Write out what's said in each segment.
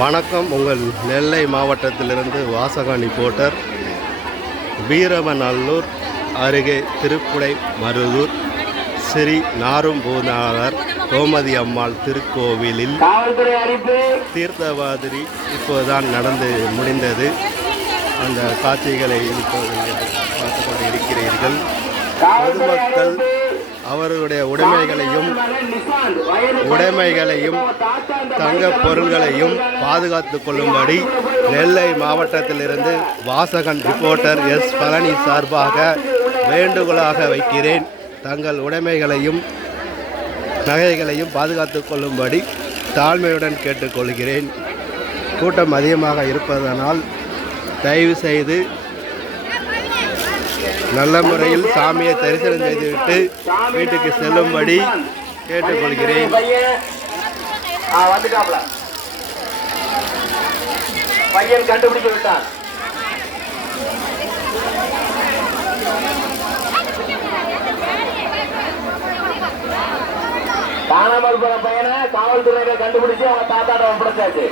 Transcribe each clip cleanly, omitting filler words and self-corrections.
வணக்கம். உங்கள் நெல்லை மாவட்டத்திலிருந்து வாசகன் ரிப்போர்ட்டர். வீரமநல்லூர் அருகே திருப்புடை மருதூர் ஸ்ரீ நாரும்பூநாதர் கோமதி அம்மாள் திருக்கோவிலில் தீர்த்தவாதிரி இப்போதுதான் நடந்து முடிந்தது. அந்த காட்சிகளை இப்போது பார்த்து கொண்டு இருக்கிறீர்கள். பொதுமக்கள் அவர்களுடைய உடைமைகளையும் தங்க பொருள்களையும் பாதுகாத்து கொள்ளும்படி நெல்லை மாவட்டத்திலிருந்து வாசகன் ரிப்போர்ட்டர் எஸ் பழனி சார்பாக வேண்டுகோளாக வைக்கிறேன். தங்கள் உடைமைகளையும் நகைகளையும் பாதுகாத்து கொள்ளும்படி தாழ்மையுடன் கேட்டுக்கொள்கிறேன். கூட்டம் அதிகமாக இருப்பதனால் தயவு செய்து நல்ல முறையில் சாமியை தரிசனம் செய்துவிட்டு வீட்டுக்கு செல்லும்படி கேட்டுக்கொள்கிறேன். பையன் கண்டுபிடிக்க விட்டான். காணாமல் போன பையனை காவல்துறையில கண்டுபிடிச்சு அவங்க தாத்தாட்ட ஒப்படைச்சாச்சு.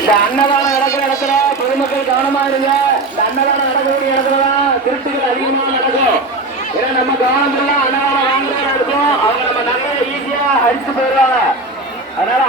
இந்த அன்னதானம் நடக்கிற இடத்துல பொதுமக்கள் கவனமா இருங்க. இந்த அன்னதானம் நடக்கக்கூடிய இடத்துலதான் திருட்டுகள் அதிகமா நடக்கும். ஏன்னா நம்ம கவனத்துல அன்னதானம் வாங்குறதா இருக்கும். அவங்க நம்ம நகையை ஈஸியா அடிச்சு போயிடுவாங்க. அதனால